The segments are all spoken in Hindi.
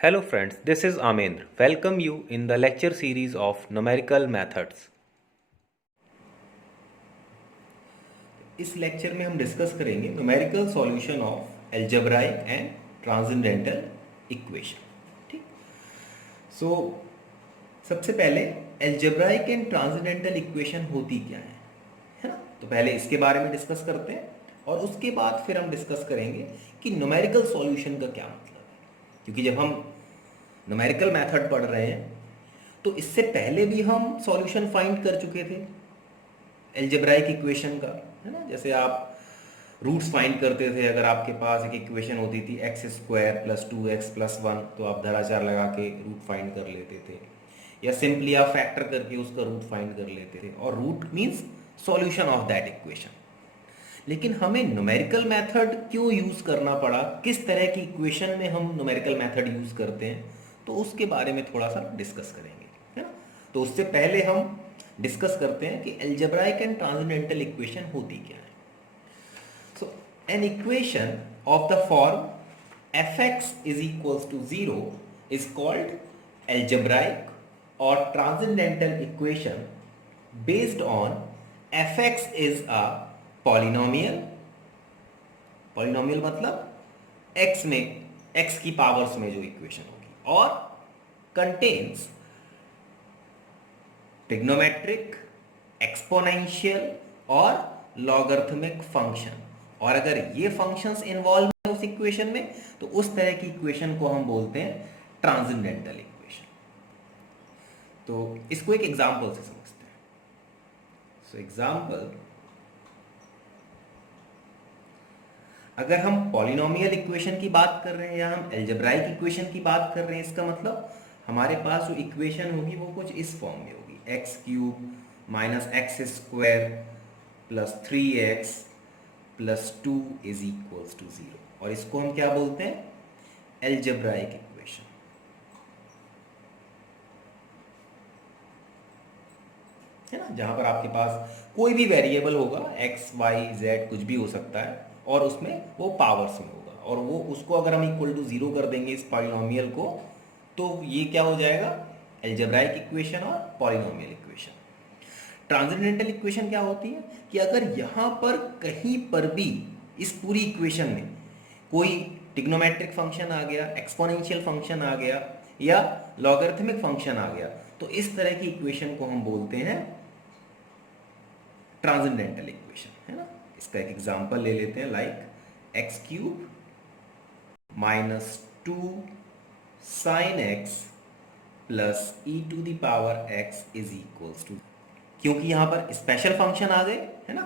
Hello friends, this is Amendra. Welcome you in the lecture series of numerical methods. इस लेक्चर में हम डिस्कस करेंगे numerical solution of algebraic and transcendental equation. ठीक। सो सबसे पहले एल्जेब्राइक एंड ट्रांसेंडेंटल इक्वेशन होती क्या है ना। तो पहले इसके बारे में डिस्कस करते हैं और उसके बाद फिर हम डिस्कस करेंगे कि न्यूमेरिकल सॉल्यूशन का क्या मतलब है। क्योंकि जब हम न्यूमेरिकल मेथड पढ़ रहे हैं तो इससे पहले भी हम सॉल्यूशन फाइंड कर चुके थे एल्जेब्राइक इक्वेशन का, है ना। जैसे आप रूट्स फाइंड करते थे, अगर आपके पास एक इक्वेशन होती थी x square plus 2x plus 1, तो आप धराचार लगा के रूट फाइंड कर लेते थे, या सिंपली आप फैक्टर करके उसका रूट फाइंड कर लेते थे, और root means solution of that equation. लेकिन हमें न्यूमेरिकल मेथड क्यों यूज़ करना पड़ा, किस तरह की इक्वेशन में हम न्यूमेरिकल मेथड यूज़ करते हैं, तो उसके बारे में थोड़ा सा डिस्कस करेंगे, है ना। तो उससे पहले हम डिस्कस करते हैं कि एल्जेब्राइक एंड ट्रांसेंडेंटल इक्वेशन होती क्या है। So an equation of the form fx is equals to 0 is called algebraic or transcendental equation based on fx is a polynomial। polynomial मतलब x में x की पावर्स में जो इक्वेशन होगी, और contains ट्रिग्नोमेट्रिक, एक्सपोनेंशियल और लॉगरिथमिक फंक्शन। और अगर ये फंक्शंस इन्वॉल्व है उस इक्वेशन में, तो उस तरह की इक्वेशन को हम बोलते हैं ट्रांसेंडेंटल इक्वेशन। तो इसको एक एग्जांपल से समझते हैं। सो एग्जांपल, अगर हम पॉलिनोमियल इक्वेशन की बात कर रहे हैं या हम एल्जेब्राइक इक्वेशन की बात कर रहे हैं, इसका मतलब हमारे पास जो इक्वेशन होगी वो कुछ इस फॉर्म में होगी, x cube minus x square plus 3x plus 2 is equals to 0। और इसको हम क्या बोलते हैं, एल्जेब्राइक इक्वेशन, है ना। जहां पर आपके पास कोई भी वेरिएबल होगा, x y z कुछ भी हो सकता है, और उसमें वो पावर्स में होगा, और वो उसको अगर हम इक्वल टू 0 कर देंगे इस पॉलिनोमियल को, तो ये क्या हो जाएगा, एल्जेब्राइक इक्वेशन और पॉलिनोमियल इक्वेशन। ट्रांसेंडेंटल इक्वेशन क्या होती है कि अगर यहाँ पर कहीं पर भी इस पूरी इक्वेशन में कोई ट्रिग्नोमेट्रिक फंक्शन आ गया, एक्सपोनेंशियल फंक्शन आ गया, या लॉगरिथमिक फंक्शन आ गया, तो इस तरह की इक्वेशन को हम बोलते हैं ट्रांसेंडेंटल इक्वेशन, है ना। इसका एक एग्जांपल ले लेते हैं, like x cube minus 2 sine x plus e to the power x is equals to, क्योंकि यहां पर स्पेशल फंक्शन आ गए, है ना।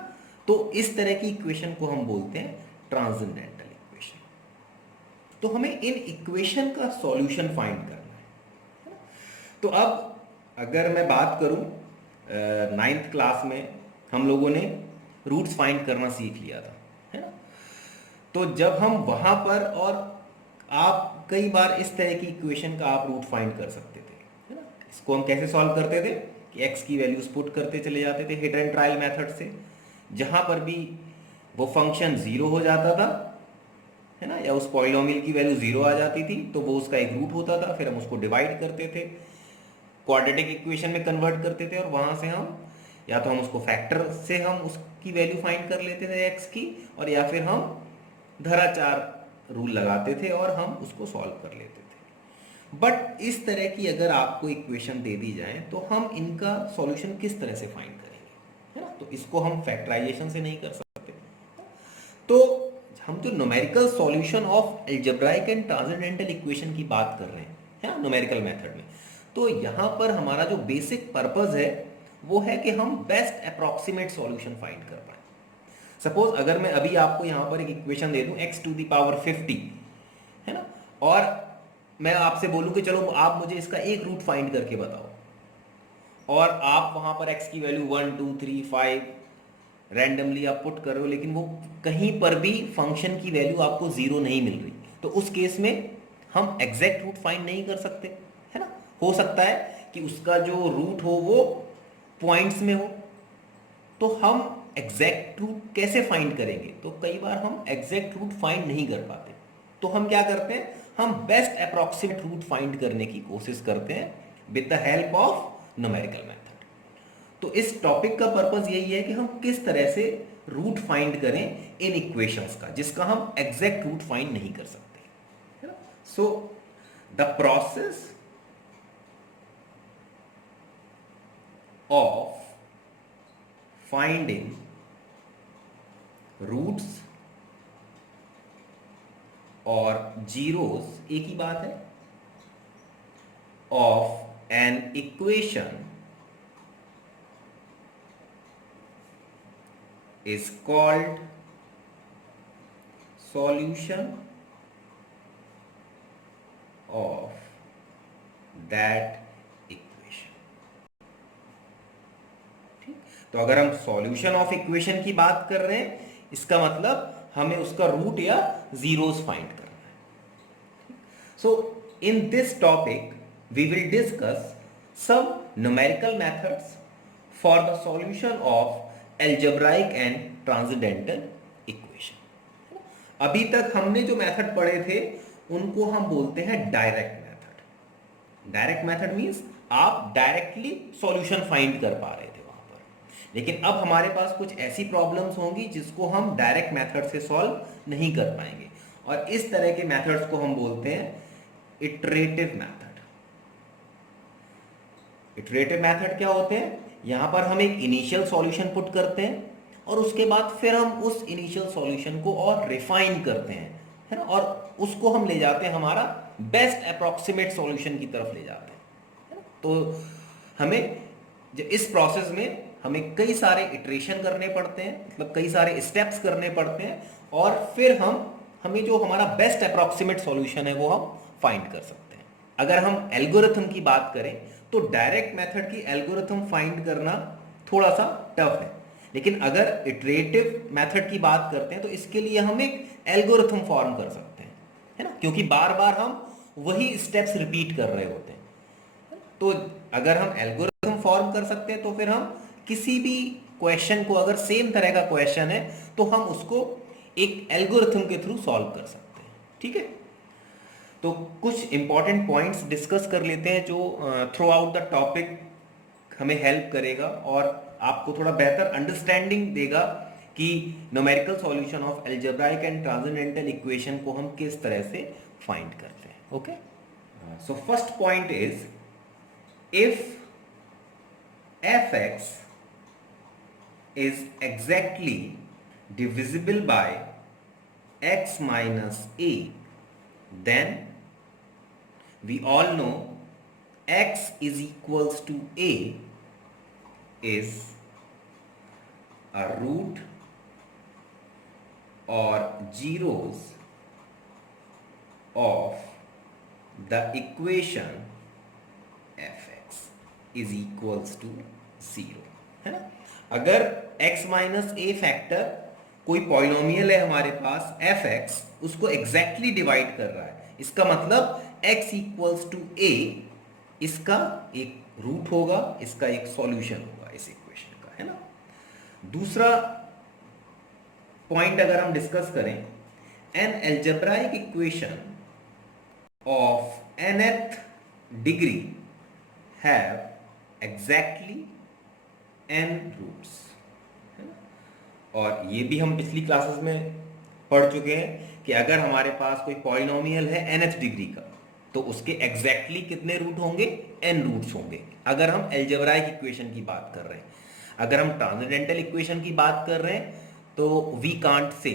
तो इस तरह की इक्वेशन को हम बोलते हैं ट्रांसेंडेंटल इक्वेशन। तो हमें इन इक्वेशन का सॉल्यूशन फाइंड करना है ना? तो अब अगर मैं बात करूं, 9th क्लास में हम लोगों ने रूट्स फाइंड करना सीख लिया था, है ना। तो जब हम वहां पर, और आप कई बार इस तरह की इक्वेशन का आप रूट फाइंड कर सकते थे, है ना। इसको हम कैसे सॉल्व करते थे कि x की वैल्यूज पुट करते चले जाते थे हिट एंड ट्रायल मेथड से, जहां पर भी वो फंक्शन 0 हो जाता था, है ना, या उस पॉलिनोमियल की वैल्यू 0 आ जाती थी, तो वो उसका एक रूट होता था। फिर हम उसको डिवाइड करते थे, क्वाड्रेटिक इक्वेशन में कन्वर्ट करते थे, और वहां से हम या तो हम उसको फैक्टर से हम उसकी वैल्यू फाइंड कर लेते थे x की, और या फिर हम धराचार रूल लगाते थे और हम उसको सॉल्व कर लेते थे। बट इस तरह की अगर आपको इक्वेशन दे दी जाए तो हम इनका सॉल्यूशन किस तरह से फाइंड करेंगे, है ना। तो इसको हम फैक्टराइजेशन से नहीं कर सकते। तो हम जो numerical solution of algebraic and transcendental equation की बात कर रहे हैं, है ना, न्यूमेरिकल मेथड में, तो यहाँ पर हमारा जो बेसिक पर्पस है वो है कि हम बेस्ट अप्रॉक्सीमेट सॉल्यूशन फाइंड कर पाए। सपोज अगर मैं अभी आपको यहाँ पर एक इक्वेशन दे दूं x टू द पावर 50, है ना, और मैं आपसे बोलूं कि चलो आप मुझे इसका एक रूट फाइंड करके बताओ, और आप वहां पर x की वैल्यू 1 2 3 5 रैंडमली आप पुट कर रहे हो, लेकिन वो कहीं पर भी फंक्शन की वैल्यू आपको 0 नहीं मिल रही, तो उस केस में हम एग्जैक्ट रूट फाइंड नहीं कर सकते, है ना। हो सकता है कि उसका जो रूट हो वो पॉइंट्स में हो, तो हम एग्जैक्ट रूट कैसे फाइंड करेंगे, तो कई बार हम एग्जैक्ट रूट फाइंड नहीं कर पाते, तो हम क्या करते हैं, हम बेस्ट अप्रोक्सीमेट रूट फाइंड करने की कोशिश करते हैं with the help of numerical method. तो इस टॉपिक का पर्पस यही है कि हम किस तरह से रूट फाइंड करें इन इक्वेशंस का, जिसका हम एग्जैक्ट रूट फाइंड नहीं कर सकते, है ना। So the process of finding roots और जीरोस एक ही बात है of an equation is called solution of that equation। ठीक, तो अगर हम सॉल्यूशन ऑफ इक्वेशन की बात कर रहे हैं, इसका मतलब हमें उसका रूट या जीरोस फाइंड करना है। So in this topic we will discuss some numerical methods for the solution of algebraic and transcendental equation। अभी तक हमने जो मेथड पढ़े थे उनको हम बोलते हैं direct method. Direct method means आप डायरेक्टली सॉल्यूशन फाइंड कर पा रहे थे वहां पर, लेकिन अब हमारे पास कुछ ऐसी प्रॉब्लम्स होंगी जिसको हम डायरेक्ट मेथड से सॉल्व नहीं कर पाएंगे, और इस तरह के मेथड्स को हम बोलते हैं इटरेटिव मेथड। इटरेटिव मेथड क्या होते हैं? यहां पर हम एक इनिशियल सॉल्यूशन पुट करते हैं और उसके बाद फिर हम उस इनिशियल सॉल्यूशन को और रिफाइन करते हैं, है ना, और उसको हम ले जाते हैं हमारा बेस्ट अप्रोक्सीमेट सॉल्यूशन की तरफ ले जाते हैं, है ना? तो हमें इस प्रोसेस में हमें कई सारे इटरेशन करने पड़ते हैं, मतलब कई सारे स्टेप्स करने पड़ते हैं, और फिर हमें जो हमारा बेस्ट अप्रोक्सीमेट सॉल्यूशन है वो हम फाइंड कर सकते हैं। अगर हम एल्गोरिथम की बात करें तो डायरेक्ट मेथड की एल्गोरिथम फाइंड करना थोड़ा सा टफ है, लेकिन अगर इटरेटिव मेथड की बात करते हैं तो इसके लिए हम एक एल्गोरिथम फॉर्म कर सकते हैं, है ना, क्योंकि बार बार हम वही स्टेप्स रिपीट कर रहे होते हैं। तो अगर हम एल्गोरिथम फॉर्म कर सकते हैं तो फिर हम किसी भी क्वेश्चन को, अगर सेम तरह का क्वेश्चन है तो हम उसको एक एल्गोरिथम के थ्रू सॉल्व कर सकते हैं। ठीक है, तो कुछ इंपॉर्टेंट पॉइंट्स डिस्कस कर लेते हैं जो थ्रू आउट द टॉपिक हमें हेल्प करेगा और आपको थोड़ा बेहतर अंडरस्टैंडिंग देगा कि numerical solution of algebraic and transcendental equation को हम किस तरह से फाइंड करते हैं। Okay, so first point is if fx is exactly divisible by x minus a, then we all know x is equals to a is a root or zeros of the equation fx is equals to 0, है ना। अगर x माइनस ए फैक्टर कोई पॉलिनोमियल है हमारे पास fx, उसको एग्जैक्टली डिवाइड कर रहा है, इसका मतलब x इक्वल्स टू a, इसका एक रूट होगा, इसका एक सॉल्यूशन होगा इस इक्वेशन का, है ना। दूसरा पॉइंट अगर हम डिस्कस करें, an algebraic equation of nth degree have exactly n roots, है ना। और ये भी हम पिछली क्लासेस में पढ़ चुके हैं कि अगर हमारे पास कोई पॉलिनोमियल है nth डिग्री का तो उसके एग्जैक्टली कितने रूट होंगे? n रूट्स होंगे, अगर हम अलजेब्राइक इक्वेशन की बात कर रहे हैं। अगर हम ट्रांसेंडेंटल इक्वेशन की बात कर रहे हैं तो वी कांट से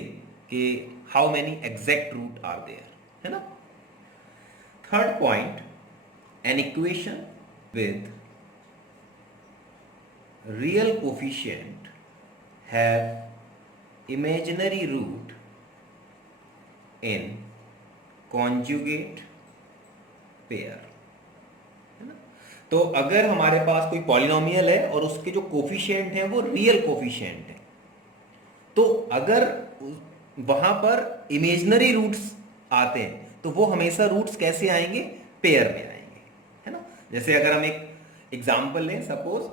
कि how many exact root are there, है ना। Third point, an equation with real coefficient have imaginary root in conjugate pair, है ना। तो अगर हमारे पास कोई पॉलिनोमियल है और उसके जो कोफिशिएंट हैं वो रियल कोफिशिएंट है, तो अगर वहां पर इमेजिनरी रूट्स आते हैं तो वो हमेशा रूट्स कैसे आएंगे? पेयर में आएंगे, है ना। जैसे अगर हम एक एग्जाम्पल लें, सपोज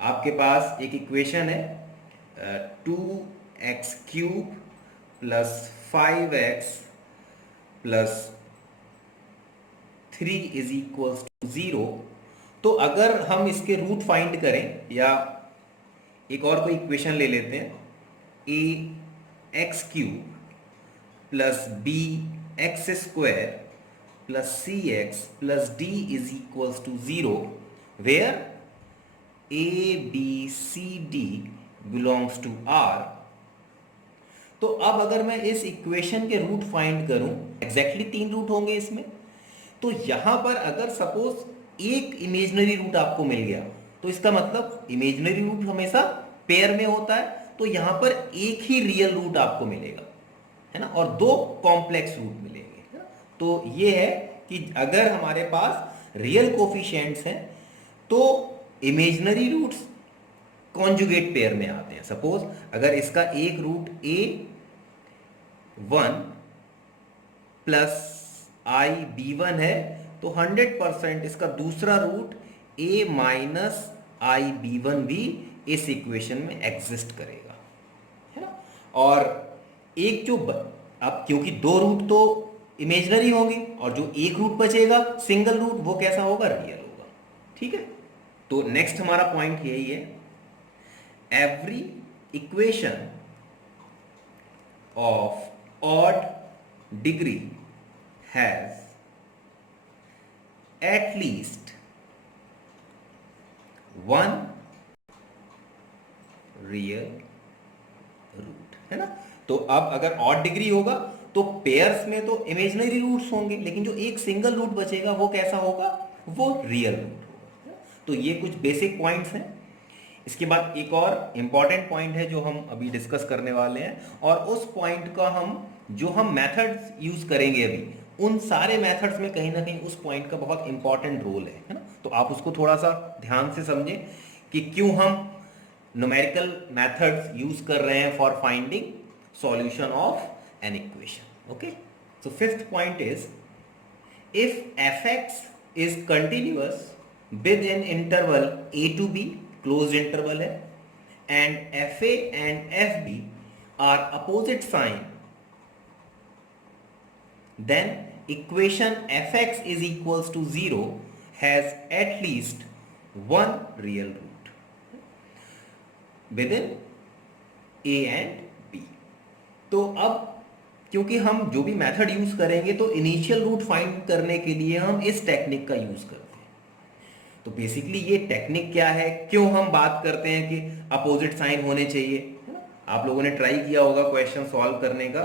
आपके पास एक इक्वेशन है 2x³ + 5x + 3 is equals to 0, तो अगर हम इसके रूट फाइंड करें, या एक और कोई इक्वेशन ले लेते हैं, a x cube plus b x square plus c x plus d is equals to 0, where a b c d belongs to R. तो अब अगर मैं इस इक्वेशन के रूट फाइंड करूं, एग्जैक्टली 3 रूट होंगे इसमें, तो यहां पर अगर सपोज एक इमेजिनरी रूट आपको मिल गया, तो इसका मतलब इमेजिनरी रूट हमेशा पेयर में होता है, तो यहां पर एक ही रियल रूट आपको मिलेगा, है ना, और 2 कॉम्प्लेक्स रूट मिलेंगे, है ना? तो ये है कि अगर हमारे पास रियल कोफिशिएंट्स हैं तो इमेजिनरी रूट्स कॉन्जुगेट पेयर में आते हैं। सपोज अगर इसका एक रूट a1 प्लस आई b1 है, तो 100% इसका दूसरा root a minus I b1 भी इस इक्वेशन में एग्जिस्ट करेगा, है ना। और एक जो अब क्योंकि 2 रूट तो इमेजिनरी होंगे, और जो एक रूट बचेगा सिंगल रूट, वो कैसा होगा, रियल होगा, ठीक है। तो नेक्स्ट हमारा पॉइंट यही है, every equation of odd degree has at least one real root, है ना। तो अब अगर ऑड डिग्री होगा तो पेयर्स में तो इमेजिनरी रूट्स होंगे, लेकिन जो एक सिंगल रूट बचेगा वो कैसा होगा, वो रियल रूट होगा। तो ये कुछ बेसिक पॉइंट्स हैं। इसके बाद एक और इम्पॉर्टेंट पॉइंट है जो हम अभी डिस्कस करने वाले हैं, और उस पॉइंट का हम मेथड्स यूज करेंगे अभी, उन सारे मेथड्स में कहीं ना कहीं उस पॉइंट का बहुत इंपॉर्टेंट रोल है ना। तो आप उसको थोड़ा सा ध्यान से समझें कि क्यों हम न्यूमेरिकल मेथड्स यूज कर रहे हैं for finding solution of an equation. Okay, so fifth point is, if fx is continuous within interval a to b, closed interval है, and fa and fb are opposite sign, then equation fx is equals to 0 has at least one real root within a and b। तो अब क्योंकि हम जो भी मेथड यूज करेंगे तो इनिशियल रूट फाइंड करने के लिए हम इस टेक्निक का यूज करते हैं। तो बेसिकली ये टेक्निक क्या है, क्यों हम बात करते हैं कि अपोजिट साइन होने चाहिए, है ना। आप लोगों ने ट्राई किया होगा क्वेश्चन सॉल्व करने का,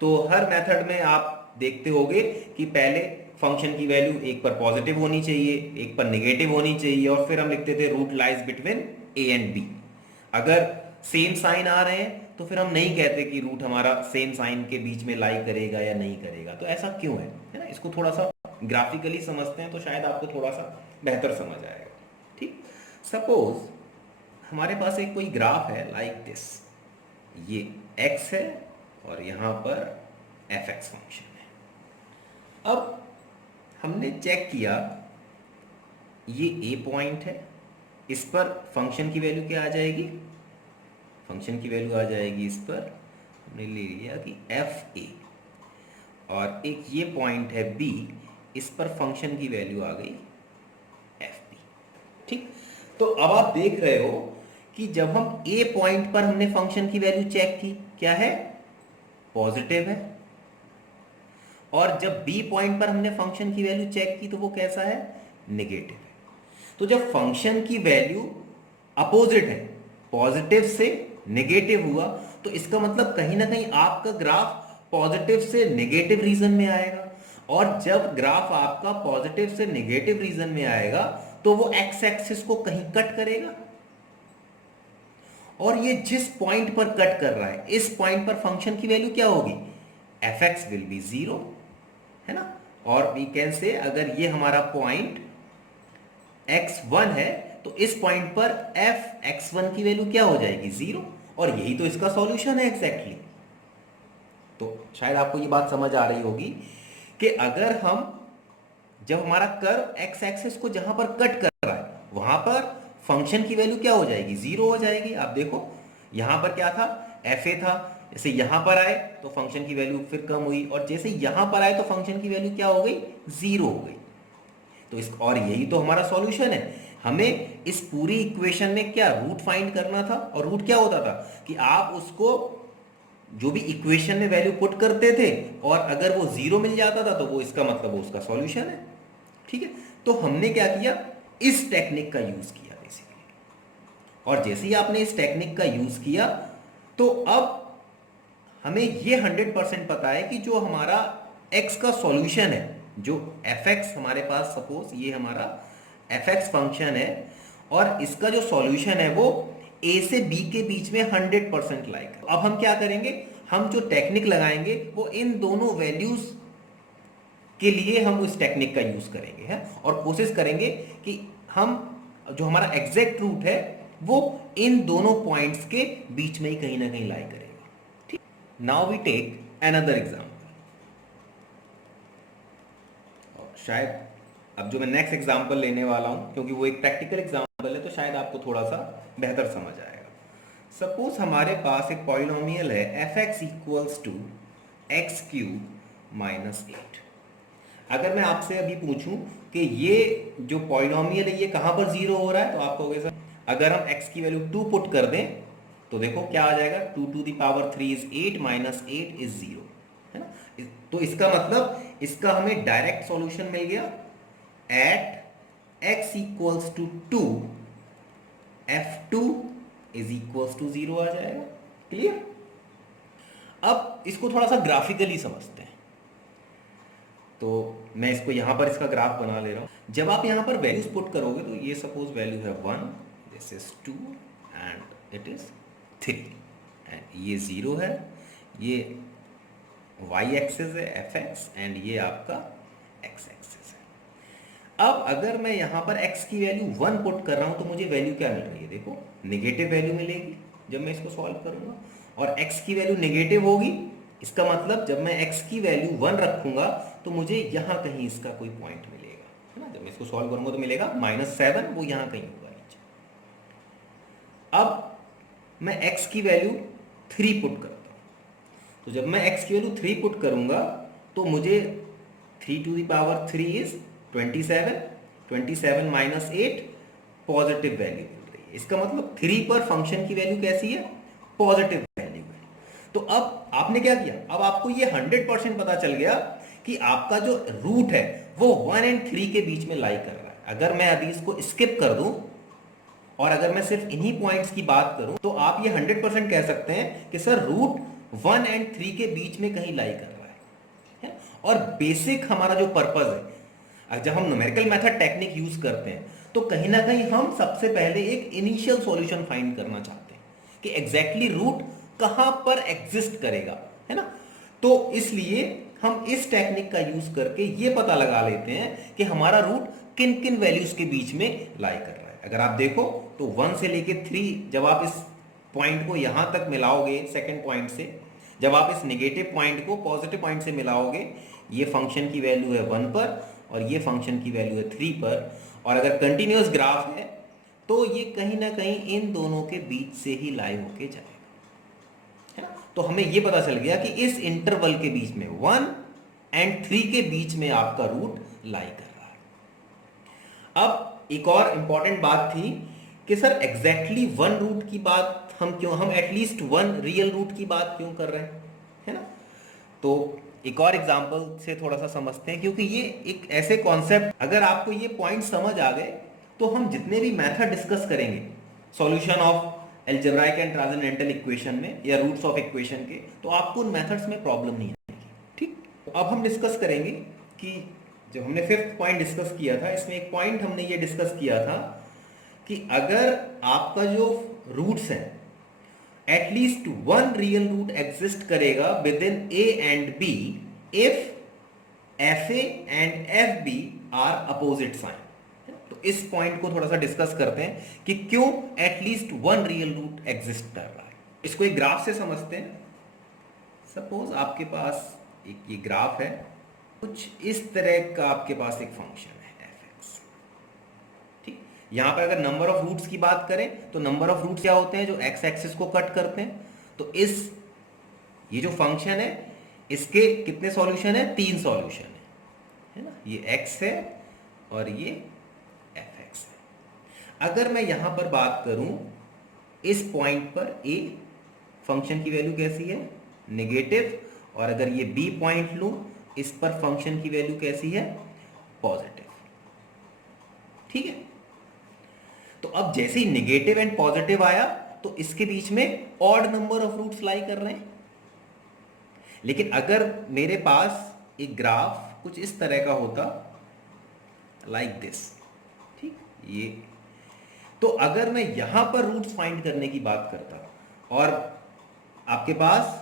तो हर मेथड में आप देखते होंगे कि पहले फंक्शन की वैल्यू एक पर पॉजिटिव होनी चाहिए, एक पर नेगेटिव होनी चाहिए, और फिर हम लिखते थे root lies between a and b. अगर सेम साइन आ रहे हैं तो फिर हम नहीं कहते कि रूट हमारा सेम साइन के बीच में लाई करेगा या नहीं करेगा। तो ऐसा क्यों है ना, इसको थोड़ा सा ग्राफिकली समझते हैं तो शायद आपको थोड़ा सा बेहतर समझ आएगा। ठीक, सपोज हमारे पास एक कोई ग्राफ है लाइक दिस, ये x है और यहां पर fx फंक्शन है। अब हमने चेक किया ये a पॉइंट है, इस पर फंक्शन की वैल्यू क्या आ जाएगी, फंक्शन की वैल्यू आ जाएगी इस पर, हमने ले लिया कि fa, और एक ये पॉइंट है b, इस पर फंक्शन की वैल्यू आ गई fb। ठीक, तो अब आप देख रहे हो कि जब हम a पॉइंट पर हमने फंक्शन की वैल्यू चेक की, क्या है, पॉजिटिव है, और जब b पॉइंट पर हमने फंक्शन की वैल्यू चेक की तो वो कैसा है, नेगेटिव है। तो जब फंक्शन की वैल्यू अपोजिट है, पॉजिटिव से नेगेटिव हुआ, तो इसका मतलब कहीं ना कहीं आपका ग्राफ पॉजिटिव से नेगेटिव रीजन में आएगा, और जब ग्राफ आपका पॉजिटिव से नेगेटिव रीजन में आएगा तो वो एक्स एक्सिस को कहीं कट करेगा, और ये जिस पॉइंट पर कट कर रहा है इस पॉइंट पर फंक्शन की वैल्यू क्या होगी, fx विल बी 0, है ना। और वी कैन से अगर ये हमारा पॉइंट x1 है तो इस पॉइंट पर fx1 की वैल्यू क्या हो जाएगी, 0, और यही तो इसका सॉल्यूशन है एग्जैक्टली। तो शायद आपको ये बात समझ आ रही होगी कि अगर हम जब हमारा कर्व x एक्सिस को जहां पर कट कर रहा है वहां पर फंक्शन की वैल्यू क्या हो जाएगी, 0 हो जाएगी। आप देखो यहां पर क्या था, fa था, जैसे यहां पर आए तो फंक्शन की वैल्यू फिर कम हुई, और जैसे यहां पर आए तो फंक्शन की वैल्यू क्या हो गई, 0 हो गई। तो इस और यही तो हमारा सॉल्यूशन है। हमें इस पूरी इक्वेशन में क्या रूट फाइंड करना था, और रूट क्या होता था कि आप उसको जो भी इक्वेशन में वैल्यू पुट करते थे और अगर वो जीरो मिल जाता था तो वो इसका मतलब वो उसका सॉल्यूशन है। ठीक है, तो हमने क्या किया, इस टेक्निक का यूज किया बेसिकली, और जैसे ही आपने इस टेक्निक का यूज किया तो अब हमें ये 100% पता है कि जो हमारा x का सॉल्यूशन है, जो fx हमारे पास, सपोज ये हमारा fx फंक्शन है और इसका जो सॉल्यूशन है वो a से b के बीच में 100% लाइक है। अब हम क्या करेंगे, हम जो टेक्निक लगाएंगे वो इन दोनों वैल्यूज के लिए हम उस टेक्निक का यूज करेंगे है, और कोशिश करेंगे कि हम जो हमारा एग्जैक्ट रूट है वो इन दोनों पॉइंट्स के बीच में ही कहीं ना कहीं लाई करेगा। ठीक, now we take another example. शायद अब जो मैं नेक्स्ट एग्जांपल लेने वाला हूं, क्योंकि वो एक प्रैक्टिकल एग्जांपल है तो शायद आपको थोड़ा सा बेहतर समझ आएगा। सपोज हमारे पास एक पॉलिनोमियल है fx equals to x cube minus 8। अगर मैं आपसे अभी पूछूं कि ये जो पॉलिनोमियल है ये कहां पर जीरो हो रहा है, तो आप कहोगे सर अगर हम x की वैल्यू 2 पुट कर दें तो देखो क्या आ जाएगा, 2 to the power 3 is 8 minus 8 is 0, है ना। तो इसका मतलब इसका हमें डायरेक्ट सॉल्यूशन मिल गया, at x equals to 2 f2 is equals to 0 आ जाएगा। क्लियर। अब इसको थोड़ा सा ग्राफिकली समझते हैं, तो मैं इसको यहां पर इसका ग्राफ बना ले रहा हूं। जब आप यहां पर वैल्यूज पुट करोगे तो ये सपोज वैल्यू है 1, this is 2 and it is 3 and ये 0 है, ये y एक्सिस है fx एंड ये आपका x एक्सिस है। अब अगर मैं यहां पर x की वैल्यू 1 पुट कर रहा हूं तो मुझे वैल्यू क्या मिल रही है, देखो नेगेटिव वैल्यू मिलेगी जब मैं इसको सॉल्व करूंगा, और x की वैल्यू नेगेटिव होगी, इसका मतलब जब मैं x की वैल्यू 1 रखूंगा तो मुझे यहां कहीं इसका कोई पॉइंट मिलेगा, है ना। जब मैं इसको सॉल्व करूंगा तो मिलेगा -7, वो यहां कहीं होगा नीचे। अब मैं x की वैल्यू 3 पुट करता हूं, तो जब मैं x की वैल्यू 3 पुट करूंगा तो मुझे 3 to the power 3 is 27, 27 minus 8 positive value मिल रही है। इसका मतलब 3 पर फंक्शन की वैल्यू कैसी है, पॉजिटिव वैल्यू है। तो अब आपने क्या किया, अब आपको ये 100% पता चल गया कि आपका जो रूट है वो 1 और 3 के बीच में लाई कर रहा है। अगर मैं अभी इसको स्किप कर दूं और अगर मैं सिर्फ इन्हीं पॉइंट्स की बात करूं तो आप ये 100% कह सकते हैं कि सर रूट 1 और 3 के बीच में कहीं लाई कर रहा है। और बेसिक हमारा जो पर्पस है, जब हम न्यूमेरिकल मेथड टेक्निक यूज करते हैं तो कहीं ना कहीं हम सबसे पहले एक इनिशियल सॉल्यूशन फाइंड करना चाहते हैं कि एग्जैक्टली रूट कहां पर एग्जिस्ट करेगा, है ना। तो इसलिए हम इस टेक्निक का यूज करके ये पता लगा लेते हैं कि हमारा रूट किन किन वैल्यूज के बीच में लाई कर रहा है। अगर आप देखो तो 1 से लेके 3, जब आप इस पॉइंट को यहां तक मिलाओगे सेकंड पॉइंट से, जब आप इस नेगेटिव पॉइंट को पॉजिटिव पॉइंट से मिलाओगे, ये फंक्शन की वैल्यू है 1 पर और ये फंक्शन की वैल्यू है 3 पर, और अगर कंटिन्यूअस ग्राफ है तो ये कहीं ना कहीं इन दोनों के बीच से ही लाई होके जाएगा, है ना। तो हमें ये पता चल गया कि इस इंटरवल के बीच में 1 और 3 के बीच में आपका रूट लाई कर रहा है। अब एक और इंपॉर्टेंट बात थी कि सर एग्जैक्टली 1 रूट की बात हम एटलीस्ट 1 रियल रूट की बात क्यों कर रहे हैं, है ना। तो एक और एग्जांपल से थोड़ा सा समझते हैं, क्योंकि ये एक ऐसे कॉन्सेप्ट, अगर आपको ये पॉइंट समझ आ गए तो हम जितने भी मेथड डिस्कस करेंगे solution of algebraic and transcendental equation में या रूट्स ऑफ इक्वेशन के, तो आपको उन मेथड्स में प्रॉब्लम नहीं आएगी। ठीक, अब हम डिस्कस करेंगे कि जब हमने 5th पॉइंट डिस्कस किया था, इसमें एक पॉइंट हमने ये डिस्कस किया था कि अगर आपका जो रूट्स हैं एटलीस्ट 1 रियल रूट एग्जिस्ट करेगा within a and b if fa and fb are opposite sign. तो इस पॉइंट को थोड़ा सा डिस्कस करते हैं कि क्यों एटलीस्ट 1 रियल रूट एग्जिस्ट कर रहा है। इसको एक ग्राफ से समझते हैं। सपोज आपके पास एक ये ग्राफ है, कुछ इस तरह का आपके पास एक फंक्शन है fx। ठीक, यहां पर अगर नंबर ऑफ रूट्स की बात करें तो नंबर ऑफ रूट्स क्या होते हैं, जो x एक्सिस को कट करते हैं। तो ये जो फंक्शन है इसके कितने सॉल्यूशन है, 3 सॉल्यूशन है ना। ये x है और ये fx है। अगर मैं यहां पर बात करूं इस पॉइंट पर a फंक्शन की वैल्यू कैसी है, नेगेटिव, और अगर ये b पॉइंट लूं इस पर फंक्शन की वैल्यू कैसी है, पॉजिटिव। ठीक है, तो अब जैसे ही नेगेटिव एंड पॉजिटिव आया तो इसके बीच में ऑड नंबर ऑफ रूट्स लाई कर रहे हैं। लेकिन अगर मेरे पास एक ग्राफ कुछ इस तरह का होता, लाइक दिस, ठीक, ये, तो अगर मैं यहां पर रूट्स फाइंड करने की बात करता और आपके पास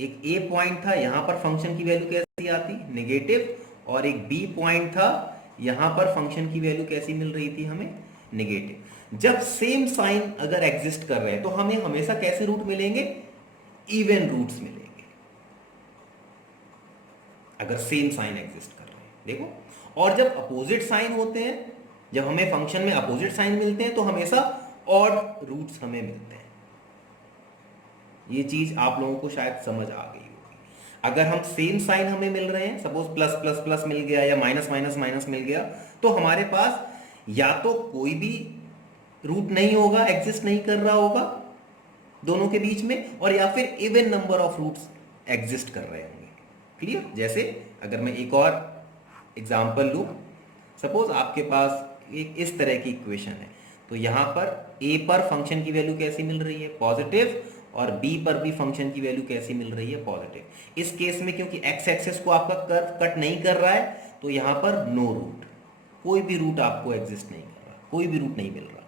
एक ए पॉइंट था, यहां पर फंक्शन की वैल्यू कैसी आती, नेगेटिव, और एक बी पॉइंट था, यहां पर फंक्शन की वैल्यू कैसी मिल रही थी हमें, नेगेटिव। जब सेम साइन अगर एग्जिस्ट कर रहे हैं तो हमें हमेशा कैसे रूट मिलेंगे, इवन रूट्स मिलेंगे, अगर सेम साइन एग्जिस्ट कर रहे हैं। देखो, और जब अपोजिट साइन होते हैं, जब हमें फंक्शन में अपोजिट साइन मिलते हैं तो हमेशा ऑड रूट्स हमें मिलते हैं। ये चीज आप लोगों को शायद समझ आ गई होगी। अगर हम सेम साइन हमें मिल रहे हैं, सपोज प्लस प्लस प्लस मिल गया या माइनस माइनस माइनस मिल गया, तो हमारे पास या तो कोई भी रूट नहीं होगा, एग्जिस्ट नहीं कर रहा होगा दोनों के बीच में, और या फिर even number of roots exist कर रहे होंगे। क्लियर? जैसे अगर मैं एक और एग्जांपल लूं, सपोज आपके पास एक इस तरह की इक्वेशन है, तो यहां पर a पर फंक्शन की वैल्यू कैसी मिल रही है, पॉजिटिव, और b पर भी फंक्शन की वैल्यू कैसी मिल रही है, पॉजिटिव। इस केस में क्योंकि x एक्सेस को आपका कर्व कट नहीं कर रहा है तो यहां पर नो रूट, कोई भी रूट आपको एग्जिस्ट नहीं कर रहा, कोई भी रूट नहीं मिल रहा।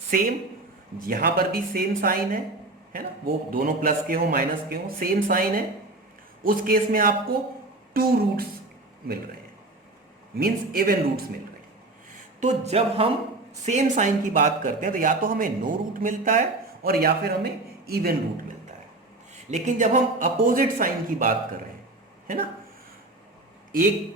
सेम यहां पर भी सेम साइन है ना, वो दोनों प्लस के हो माइनस के हो, सेम साइन है। उस केस में आपको टू रूट्स मिल रहे हैं, मींस इवन रूट्स मिल रहे हैं। तो जब हम सेम साइन की बात करते हैं तो या तो हमें नो रूट मिलता है और या फिर हमें इवन रूट मिलता है। लेकिन जब हम अपोजिट साइन की बात कर रहे हैं, है ना, एक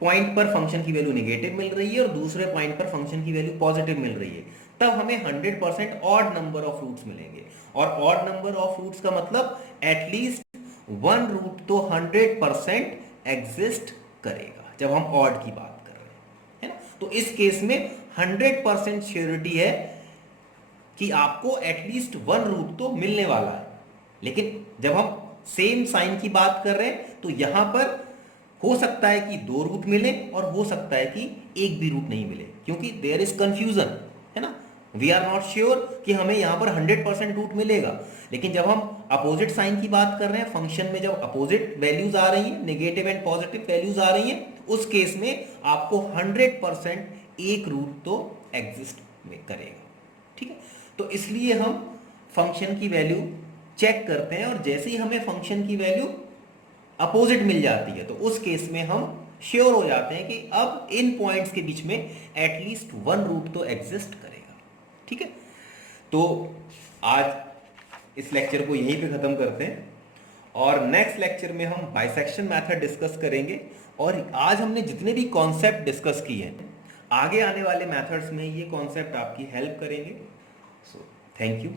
पॉइंट पर फंक्शन की वैल्यू नेगेटिव मिल रही है और दूसरे पॉइंट पर फंक्शन की वैल्यू पॉजिटिव मिल रही है, तब हमें 100% ऑड नंबर ऑफ रूट्स मिलेंगे। और ऑड नंबर ऑफ रूट्स का मतलब एटलीस्ट वन रूट तो 100% एग्जिस्ट करेगा जब हम ऑड की बात कर रहे हैं, है ना। तो इस केस में 100% श्योरिटी है कि आपको एटलीस्ट वन रूट तो मिलने वाला है। लेकिन जब हम सेम साइन की बात कर रहे हैं तो यहां पर हो सकता है कि दो रूट मिले और हो सकता है कि एक भी रूट नहीं मिले, क्योंकि देयर इज कंफ्यूजन, है ना। वी आर नॉट श्योर कि हमें यहां पर 100% रूट मिलेगा। लेकिन जब हम अपोजिट साइन की बात कर रहे हैं, फंक्शन में जब अपोजिट वैल्यूज आ रही हैं, नेगेटिव एंड पॉजिटिव वैल्यूज आ रही हैं, उस केस में आपको 100% एक रूट तो एग्जिस्ट करेगा। ठीक है, तो इसलिए हम फंक्शन की वैल्यू चेक करते हैं और जैसे ही हमें फंक्शन की वैल्यू अपोजिट मिल जाती है तो उस केस में हम श्योर हो जाते हैं कि अब इन पॉइंट्स के बीच में एटलीस्ट वन रूट तो एग्जिस्ट करेगा। ठीक है, तो आज इस लेक्चर को यहीं पे खत्म करते हैं और नेक्स्ट लेक्चर में हम बाइसेक्शन मेथड डिस्कस करेंगे। और आज हमने जितने भी कॉन्सेप्ट डिस्कस किए हैं, आगे आने वाले मेथड्स में ये कॉन्सेप्ट आपकी हेल्प करेंगे। So thank you.